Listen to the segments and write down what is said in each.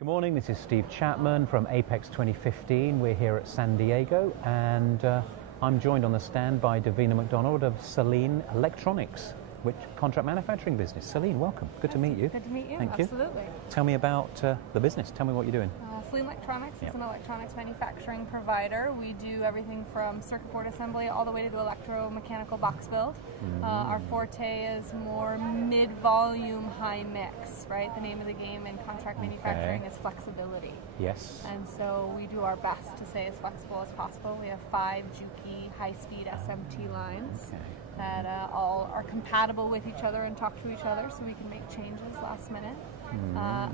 Good morning, this is Steve Chapman from Apex 2015. We're here at San Diego and I'm joined on the stand by Davina McDonnell of Saline Lectronics, which contract manufacturing business. Saline, welcome. Good to meet you. Good to meet you. Thank you. Absolutely. Tell me about the business. Tell me what you're doing. Saline Lectronics is an electronics manufacturing provider. We do everything from circuit board assembly all the way to the electromechanical box build. Our forte is more mid-volume, high-mix, right? The name of the game in contract manufacturing is flexibility. Yes. And so we do our best to stay as flexible as possible. We have 5 Juki high-speed SMT lines that all are compatible with each other and talk to each other, so we can make changes last minute.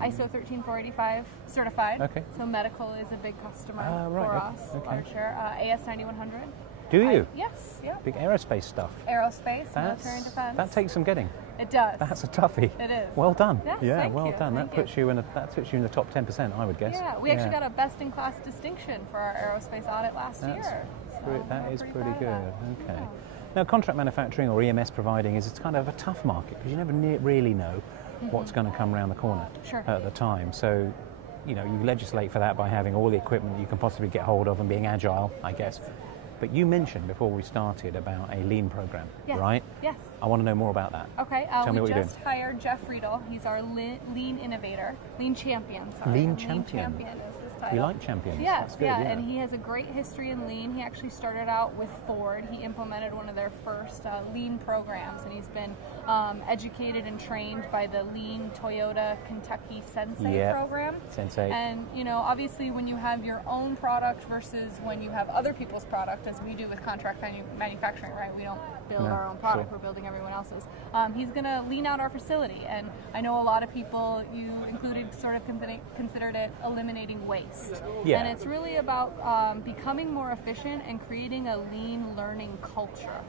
ISO 13485 certified, so medical is a big customer for us. Large share. AS 9100. Do you? Yes, yeah. Big aerospace stuff. Aerospace, military and defense. That takes some getting. It does. That's a toughie. It is. Well done. Yes, yeah, well you. done. That puts you in the top 10%, I would guess. Yeah, we actually got a best-in-class distinction for our aerospace audit last year. That is pretty good. Okay. Now, contract manufacturing or EMS providing is kind of a tough market because you never really know what's going to come around the corner at the time. So, you know, you legislate for that by having all the equipment you can possibly get hold of and being agile, I guess. But you mentioned before we started about a lean program, right? Yes. I want to know more about that. Okay. Tell me what you're doing. We just hired Jeff Riedel. He's our lean innovator, lean champion. Lean champion. Lean champion is his title. We like champions. Yes, that's good, and he has a great history in lean. He actually started out with Ford. He implemented one of their first lean programs, and he's been educated and trained by the Lean Toyota Kentucky Sensei program. Sensei. And, you know, obviously when you have your own product versus when you have other people's product, as we do with contract manufacturing, right? We don't build our own product, we're building everyone else's. He's going to lean out our facility, and I know a lot of people, you included, sort of considered it eliminating waste. Yeah. And it's really about becoming more efficient and creating a lean learning culture.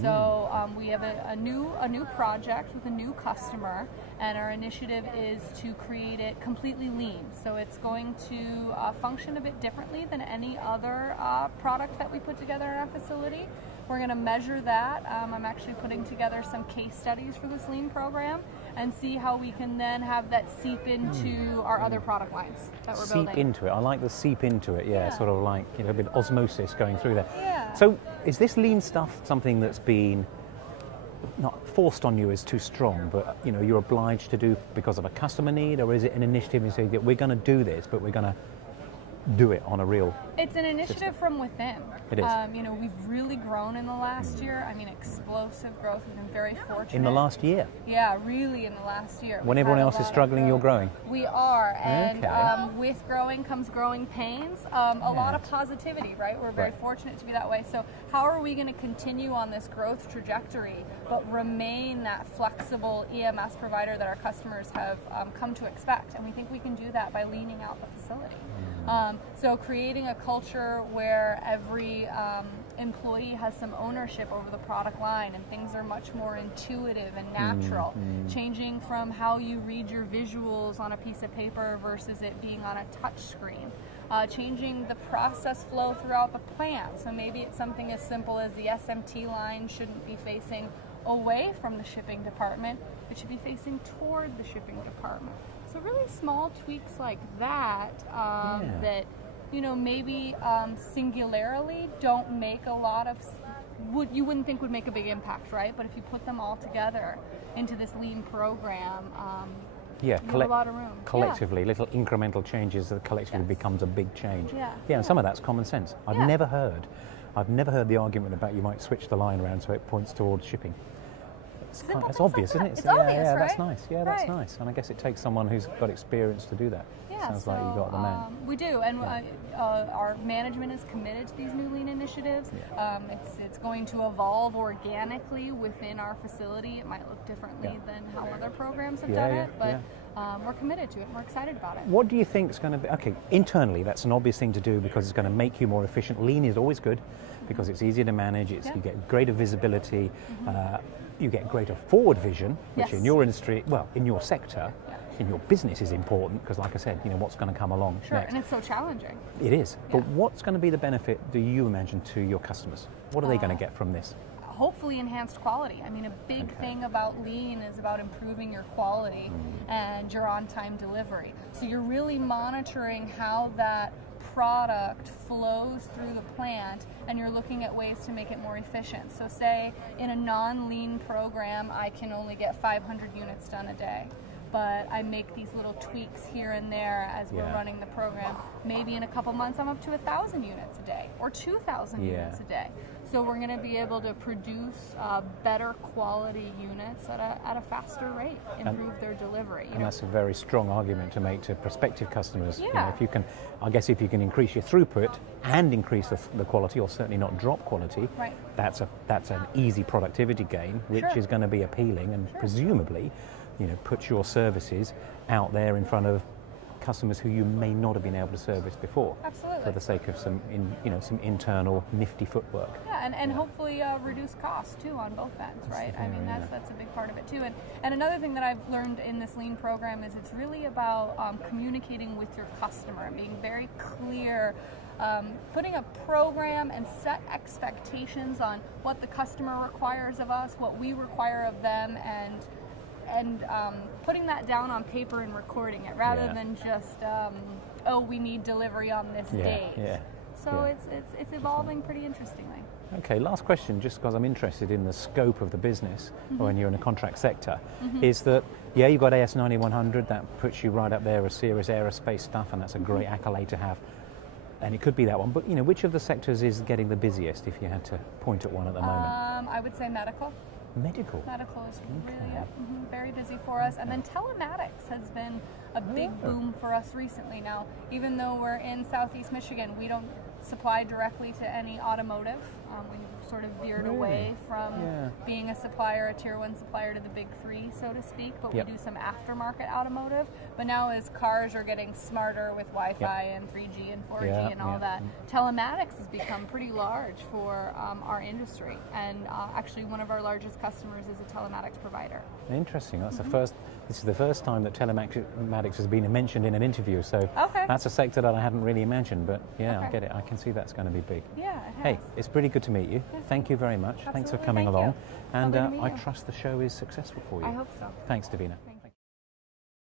So we have a new project with a new customer, and our initiative is to create it completely lean. So it's going to function a bit differently than any other product that we put together in our facility. We're going to measure that. I'm actually putting together some case studies for this lean program and see how we can then have that seep into our other product lines that we're building. Seep into it. I like the seep into it. Yeah, sort of like, you know, a bit of osmosis going through there. Yeah. So is this lean stuff something that's been not forced on you is too strong, but you know you're obliged to do because of a customer need, or is it an initiative you say that we're going to do this, but we're going to do it on a real It's an initiative from within. It is. You know, we've really grown in the last year. I mean, explosive growth. We've been very fortunate. In the last year? Yeah, really in the last year. When everyone else is struggling, you're growing? We are, and with growing comes growing pains. A lot of positivity, right? We're very fortunate to be that way. So how are we going to continue on this growth trajectory, but remain that flexible EMS provider that our customers have come to expect? And we think we can do that by leaning out the facility. So creating a culture where every employee has some ownership over the product line and things are much more intuitive and natural. Changing from how you read your visuals on a piece of paper versus it being on a touch screen. Changing the process flow throughout the plant. So maybe it's something as simple as the SMT line shouldn't be facing away from the shipping department. It should be facing toward the shipping department. So really small tweaks like that that, you know, maybe singularly don't make a lot of, you wouldn't think would make a big impact, right? But if you put them all together into this lean program, you have a lot of room. Collectively, little incremental changes that collectively becomes a big change. And some of that's common sense. I've never heard the argument about you might switch the line around so it points towards shipping. It's obvious, isn't it? It's obvious, right? That's nice. Yeah, that's nice. And I guess it takes someone who's got experience to do that. Sounds like you got the man. We do, and our management is committed to these new lean initiatives. It's going to evolve organically within our facility. It might look differently than how other programs have done it, but we're committed to it. We're excited about it. What do you think is going to be, okay, internally that's an obvious thing to do because it's going to make you more efficient. Lean is always good because it's easier to manage, you get greater visibility, you get greater forward vision, which in your industry, well, in your sector, in your business is important because, like I said, you know what's going to come along next. And it's so challenging. It is. But what's going to be the benefit, do you imagine, to your customers? What are they going to get from this? hopefully enhanced quality. I mean, a big thing about lean is about improving your quality and your on-time delivery. So you're really monitoring how that product flows through the plant, and you're looking at ways to make it more efficient. So say in a non-lean program, I can only get 500 units done a day, but I make these little tweaks here and there as we're running the program. Maybe in a couple months I'm up to 1,000 units a day or 2,000 units a day. So we're going to be able to produce better quality units at a faster rate, improve their delivery. And that's a very strong argument to make to prospective customers. You know, if you can, I guess, if you can increase your throughput and increase the quality, or certainly not drop quality, that's an easy productivity gain, which is going to be appealing and presumably, you know, put your services out there in front of customers who you may not have been able to service before. Absolutely. For the sake of some internal nifty footwork. Yeah, and hopefully reduce costs too on both ends, right? I mean, that's a big part of it too. And another thing that I've learned in this lean program is it's really about communicating with your customer and being very clear. Putting a program and set expectations on what the customer requires of us, what we require of them, and putting that down on paper and recording it rather than just oh, we need delivery on this date. So it's evolving pretty interestingly. Okay, last question, just because I'm interested in the scope of the business when you're in a contract sector, is that you've got AS9100, that puts you right up there with serious aerospace stuff, and that's a great accolade to have. And it could be that one, but you know, which of the sectors is getting the busiest if you had to point at one at the moment? I would say medical. Medical? Medical is really very busy for us. And then telematics has been a big boom for us recently. Now, even though we're in Southeast Michigan, we don't supply directly to any automotive. We've sort of veered away from being a supplier, a tier 1 supplier to the big three, so to speak, but we do some aftermarket automotive. But now as cars are getting smarter with Wi-Fi and 3G and 4G and all that, telematics has become pretty large for our industry. And actually one of our largest customers is a telematics provider. Interesting. That's this is the first time that telematics has been mentioned in an interview, so that's a sector that I hadn't really imagined, but I get it. I can see that's going to be big. Yeah, it has. Hey, it's pretty good to meet you. Thank you very much. Absolutely. Thanks for coming along. And I trust the show is successful for you. I hope so. Thanks, Davina.